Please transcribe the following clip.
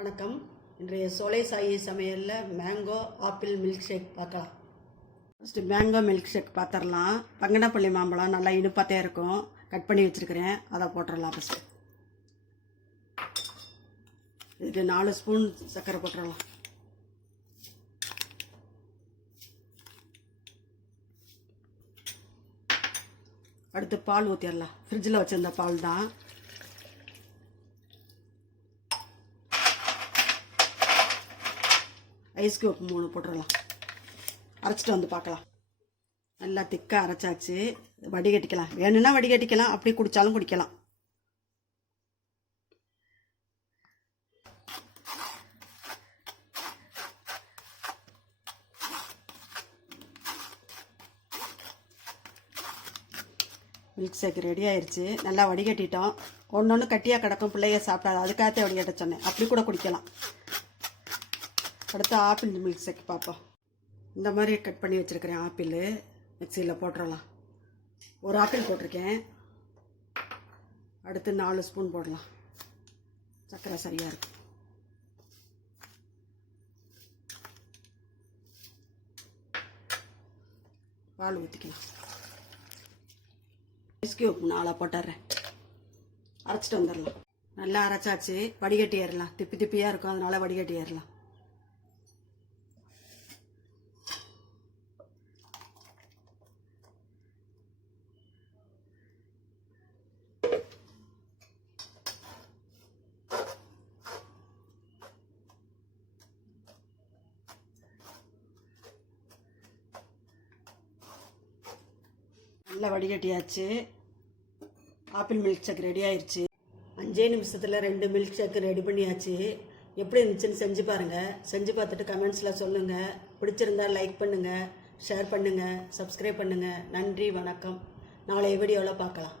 வணக்கம். இன்றைய சோலை சாயி சமையலில் மேங்கோ ஆப்பிள் மில்க் ஷேக் பார்க்கலாம். ஃபஸ்ட்டு மேங்கோ மில்க் ஷேக் பார்த்துடலாம். பங்கனப்பள்ளி மாம்பழம் நல்லா இனிப்பாத்தே இருக்கும். கட் பண்ணி வச்சுருக்கிறேன், அதை போட்டுடலாம். ஃபஸ்ட்டு இதுக்கு 4 ஸ்பூன் சர்க்கரை போட்டுடலாம். அடுத்து பால் ஊற்றிடலாம். ஃப்ரிட்ஜில் வச்சுருந்த பால் தான். ஐஸ் கியூப் 3 போட்டுடலாம். அரைச்சிட்டு வந்து பார்க்கலாம். நல்லா திக்காக அரைச்சாச்சு. வடிகட்டிக்கலாம். வேணும்னா வடிகட்டிக்கலாம், அப்படி குடித்தாலும் குடிக்கலாம். மில்க் ஷேக் ரெடி ஆயிடுச்சு. நல்லா வடிகட்டிட்டோம். ஒன்று கட்டியாக கிடக்கும், பிள்ளைய சாப்பிடாது, அதுக்காகத்தே வடிகட்ட சொன்னேன். அப்படி கூட குடிக்கலாம். அடுத்து ஆப்பிள் மில்க் ஷேக் பார்ப்போம். இந்த மாதிரி கட் பண்ணி வச்சுருக்கிறேன். ஆப்பிள் மிக்சியில் போட்டுடலாம். ஒரு ஆப்பிள் போட்டிருக்கேன். அடுத்து 4 ஸ்பூன் போடலாம். சர்க்கரை சரியாக இருக்கும். பால் ஊற்றிக்கலாம். ஐஸ் கியூப் 4 போட்டுறேன். அரைச்சிட்டு வந்துடலாம். நல்லா அரைச்சாச்சு. வடிகட்டி ஏறலாம். திப்பி திப்பியாக இருக்கும், அதனால வடிகட்டி ஏறலாம். நல்லா வடிகட்டியாச்சு. ஆப்பிள் மில்க் ஷேக் ரெடி ஆயிடுச்சு. 5 நிமிஷத்தில் 2 மில்க் ஷேக் ரெடி பண்ணியாச்சு. எப்படி இருந்துச்சுன்னு செஞ்சு பாருங்கள். செஞ்சு பார்த்துட்டு கமெண்ட்ஸில் சொல்லுங்கள். பிடிச்சிருந்தா லைக் பண்ணுங்கள், ஷேர் பண்ணுங்கள், சப்ஸ்கிரைப் பண்ணுங்கள். நன்றி, வணக்கம். நாளைய வீடியோவில் பார்க்கலாம்.